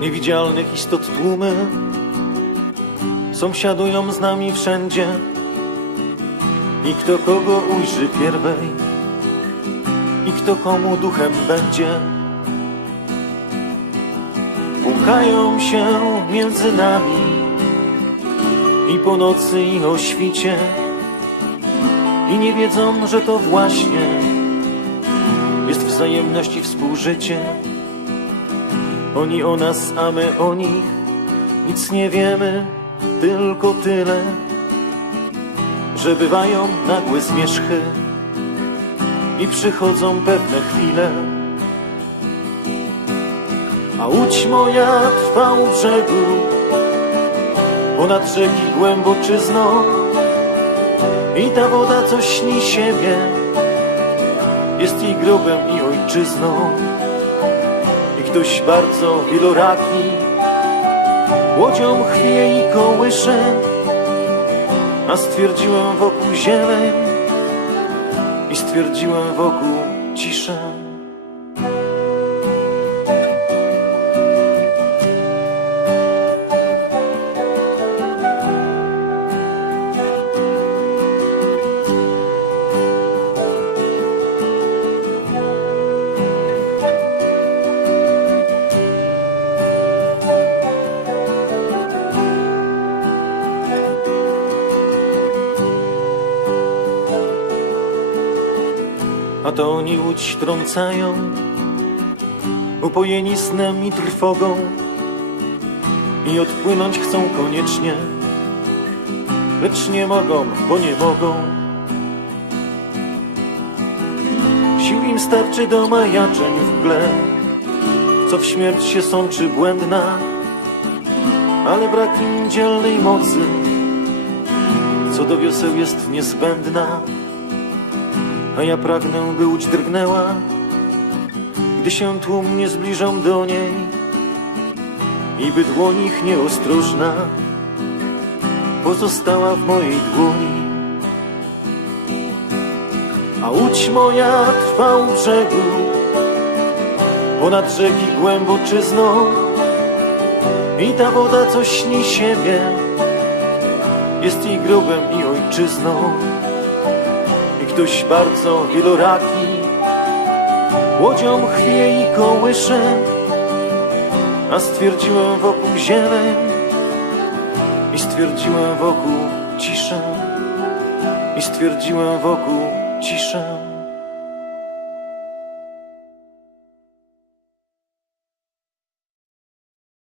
niewidzialnych istot tłumy. Sąsiadują z nami wszędzie. I kto kogo ujrzy pierwej i kto komu duchem będzie. Pukają się między nami i po nocy i o świcie. I nie wiedzą, że to właśnie jest wzajemność i współżycie. Oni o nas, a my o nich nic nie wiemy, tylko tyle, że bywają nagłe zmierzchy i przychodzą pewne chwile. A łódź moja trwa u brzegu, ponad rzeki głęboczyzną i ta woda co śni siebie, jest jej grobem i ojczyzną. Ktoś bardzo wieloraki łodzią chwieje i kołysze, a stwierdziłem wokół zieleń i stwierdziłem wokół ciszę. A to oni łódź trącają, upojeni snem i trwogą i odpłynąć chcą koniecznie, lecz nie mogą, bo nie mogą. Sił im starczy do majaczeń w mgle, co w śmierć się sączy błędna, ale brak im dzielnej mocy, co do wioseł jest niezbędna a ja pragnę, by łódź drgnęła, gdy się tłumnie zbliżam do niej i by dłoń ich nieostrożna pozostała w mojej dłoni. A łódź moja trwa u brzegu, ponad rzeki głęboczyzną i ta woda, co śni siebie, jest jej grobem i ojczyzną ktoś bardzo wieloraki łodzią chwie i kołysze, a stwierdziłem wokół zieleń i stwierdziłem wokół ciszę i stwierdziłem wokół ciszę.